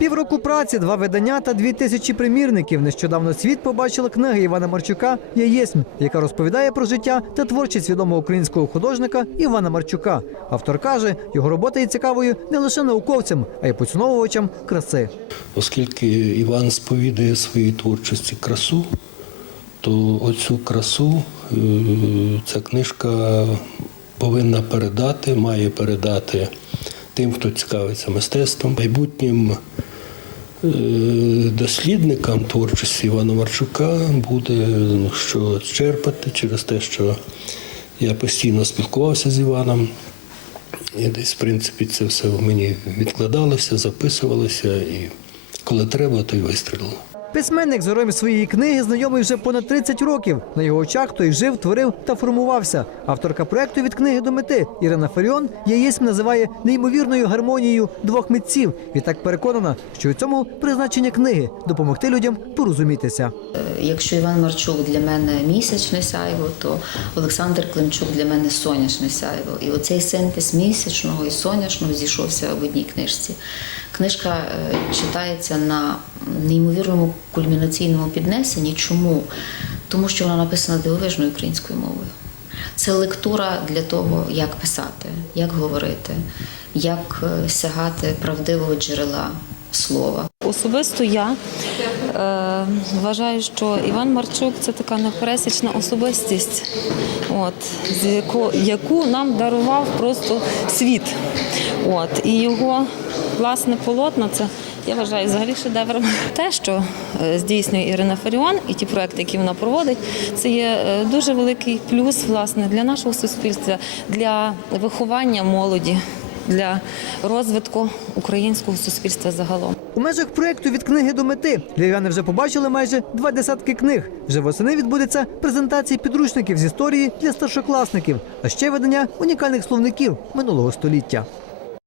Півроку праці, два видання та дві тисячі примірників. Нещодавно світ побачила книга Івана Марчука «Яєсмь», яка розповідає про життя та творчість відомого українського художника Івана Марчука. Автор каже, його робота є цікавою не лише науковцям, а й поціновувачам краси. Оскільки Іван сповідує своїй творчості красу, то оцю красу е, ця книжка повинна передати, має передати тим, хто цікавиться мистецтвом, майбутнім дослідникам творчості Івана Марчука буде ну, що черпати через те, що я постійно спілкувався з Іваном. І десь, в принципі, це все в мені відкладалося, записувалося, і коли треба, то й вистрілило. Письменник з героєм своєї книги знайомий вже понад 30 років. На його очах той жив, творив та формувався. Авторка проекту від книги до мети Ірина Фаріон «Яєсмь» називає неймовірною гармонією двох митців. Відтак переконана, що у цьому призначення книги допомогти людям порозумітися. Якщо Іван Марчук для мене місячне сяйво, то Олександр Климчук для мене сонячне сяйво. І оцей синтез місячного і сонячного зійшовся в одній книжці. Книжка е, читається на неймовірному кульмінаційному піднесенні. Чому? Тому що вона написана дивовижною українською мовою. Це лектура для того, як писати, як говорити, як е, сягати правдивого джерела слова. Особисто я е, вважаю, що Іван Марчук це така непересічна особистість, от, з яко, яку нам дарував просто світ. От, і його власне полотна це. Я вважаю взагалі шедевром. Те, що е, здійснює Ірина Фаріон, і ті проекти, які вона проводить, це є е, дуже великий плюс власне для нашого суспільства, для виховання молоді, для розвитку українського суспільства загалом. У межах проекту від книги до мети львів'яни вже побачили майже два десятки книг. Вже восени відбудеться презентації підручників з історії для старшокласників, а ще видання унікальних словників минулого століття.